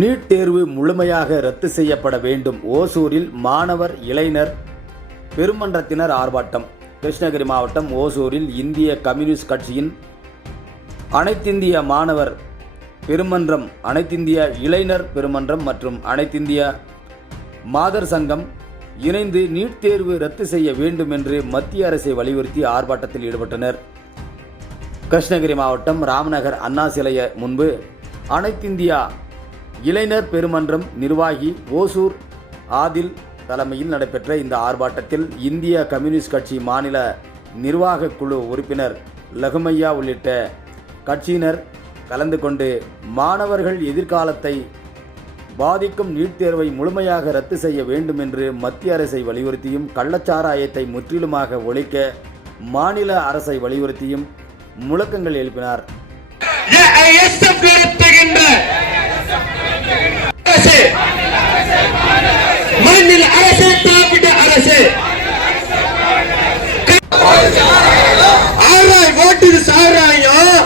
NEET தேர்வு முழுமையாக ரத்து செய்யப்பட வேண்டும். ஓசூரில் மாணவர் இளைஞர் பெருமன்றத்தினர் ஆர்ப்பாட்டம். கிருஷ்ணகிரி மாவட்டம் ஓசூரில் இந்திய கம்யூனிஸ்ட் கட்சியின் அனைத்திந்திய மாணவர் பெருமன்றம், அனைத்திந்திய இளைஞர் பெருமன்றம் மற்றும் அனைத்திந்திய மாதர் சங்கம் இணைந்து நீட் தேர்வு ரத்து செய்ய வேண்டும் என்று மத்திய அரசை வலியுறுத்தி ஆர்ப்பாட்டத்தில் ஈடுபட்டனர். கிருஷ்ணகிரி மாவட்டம் ராம்நகர் அண்ணா சிலைய முன்பு அனைத்திந்தியா இளைஞர் பெருமன்றம் நிர்வாகி ஓசூர் ஆதில் தலைமையில் நடைபெற்ற இந்த ஆர்ப்பாட்டத்தில் இந்திய கம்யூனிஸ்ட் கட்சி மாநில நிர்வாக குழு உறுப்பினர் லகுமையா உள்ளிட்ட கட்சியினர் கலந்து கொண்டு மாணவர்கள் எதிர்காலத்தை பாதிக்கும் நீட் தேர்வை முழுமையாக ரத்து செய்ய வேண்டும் என்று மத்திய அரசை வலியுறுத்தியும் கள்ளச்சாராயத்தை முற்றிலுமாக ஒழிக்க மாநில அரசை வலியுறுத்தியும் முழக்கங்கள் எழுப்பினார். மாநில அரசு, திராவிட அரசு ஓட்டுது சாராயம்.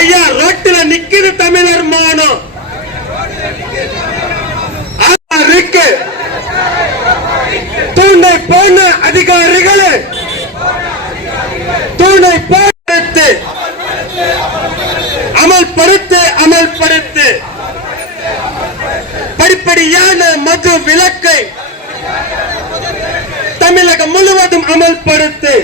ஐயா, ரோட்டில நிக்கிது தமிழர் மானம். தூணை போன அதிகாரிகளே, தூணை போட்டு அமல்படுத்து, அமல்படுத்து. படிப்படியான மது விலக்கை தமிழகம் முழுவதும் அமல்படுத்து.